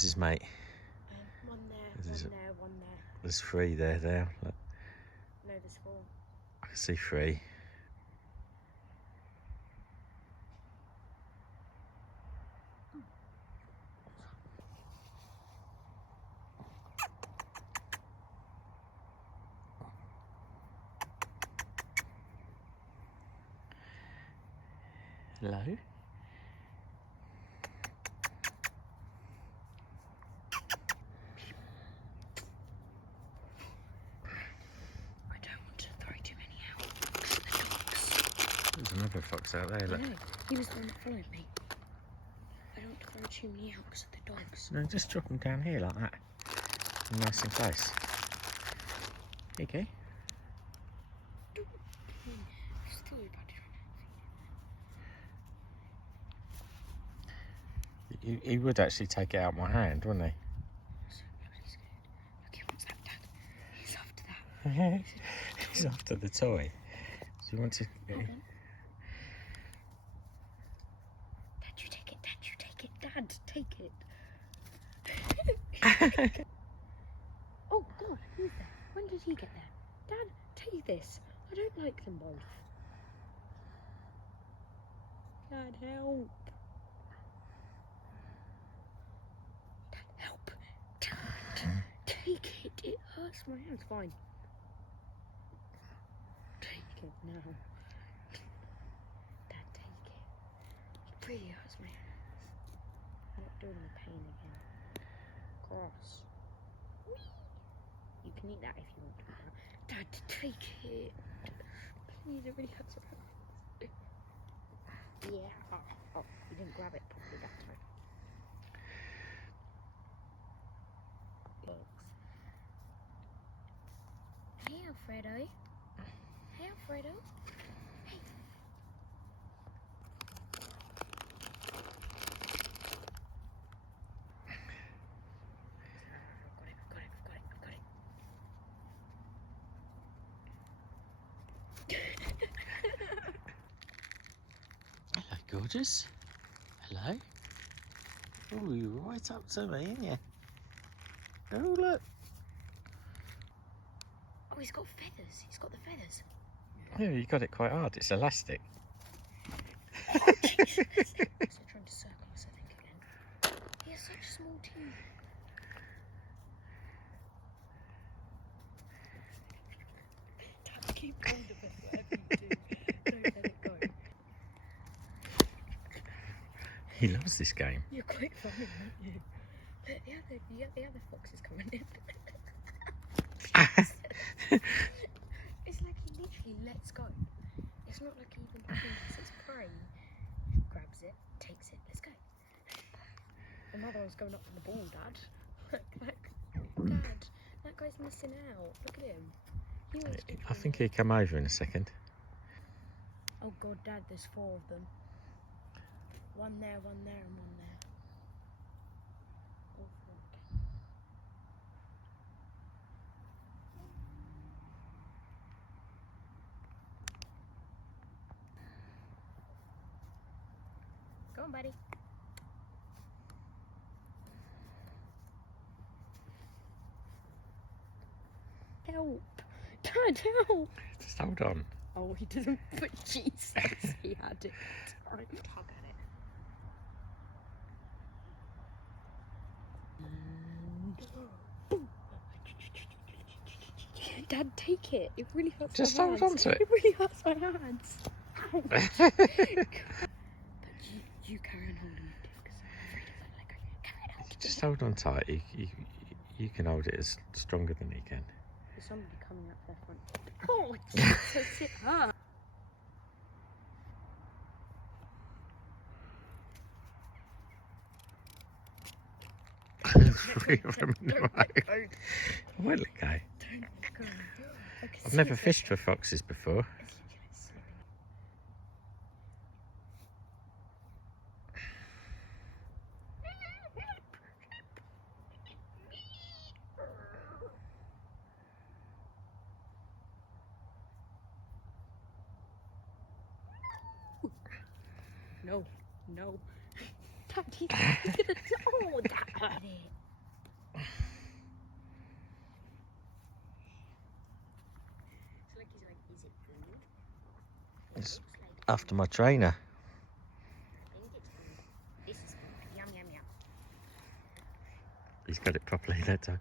Where's his mate? One there, one there. There's 3 there now. Look. No, there's 4. I can see 3. Hello? I don't want to throw too many out. The dogs. There's another fox out there, look. I know. He was the one that followed me. I don't want to throw too many out because of the dogs. No, just drop them down here like that. Nice and close. There you go. Still about to He would actually take it out my hand, wouldn't he? Look, he wants that, Dad. He's after that. He's after the toy. Do you want to... Hold on. Dad, you take it. Dad, you take it. Dad, take it. Oh, God, who's there? When did he get there? Dad, take this. I don't like them both. Dad, help. Dad, help. Dad, take it. It hurts my hands. Fine. Take it now. Dad, take it. It really hurts my hands. I'm not doing the pain again. Gross. You can eat that if you want to. Dad, take it. Please, it really hurts my hands. Yeah. Oh, you didn't grab it properly that time. Hey, Alfredo. Hey, Alfredo. Hey. Hello, gorgeous. Hello. Oh, you're right up to me, aren't you? Oh, look. Oh, he's got feathers. He's got the feathers. Yeah, you got it quite hard. It's elastic. Oh, Jesus. He's trying to circle us, I think, again. He has such small teeth. Dad, keep hold of it, whatever you do. Don't let it go. He loves this game. You're quite funny, aren't you? The other fox is coming in. It's like he literally lets go. It's not like he even thinks it's prey. He grabs it, takes it, let's go. Another one's going up for the ball, Dad. Dad, that guy's missing out. Look at him. He wants to I think he'll come over in a second. Oh God, Dad, there's 4 of them. One there, and one there. All 4. Go on, buddy. Help! Dad, help! Just hold on. Oh, he doesn't put Jesus. He had it. Alright, tug at it. Dad, take it. It really hurts Just my hold hands. on to it. It really hurts my hands. Ouch. But you carry on holding it, because I'm afraid if I let go. Carry on. Just hold on tight. You can hold it as stronger than he can. There's somebody coming up their front. Oh, Jesus, it hurts. Three of them in the row. Where did it go? Don't go. I've never fished for foxes before. No, no. Daddy's gonna. Oh, Dad. Is it food? It's after my trainer. I think it's food. This is food. Yum, yum, yum. He's got it properly that time.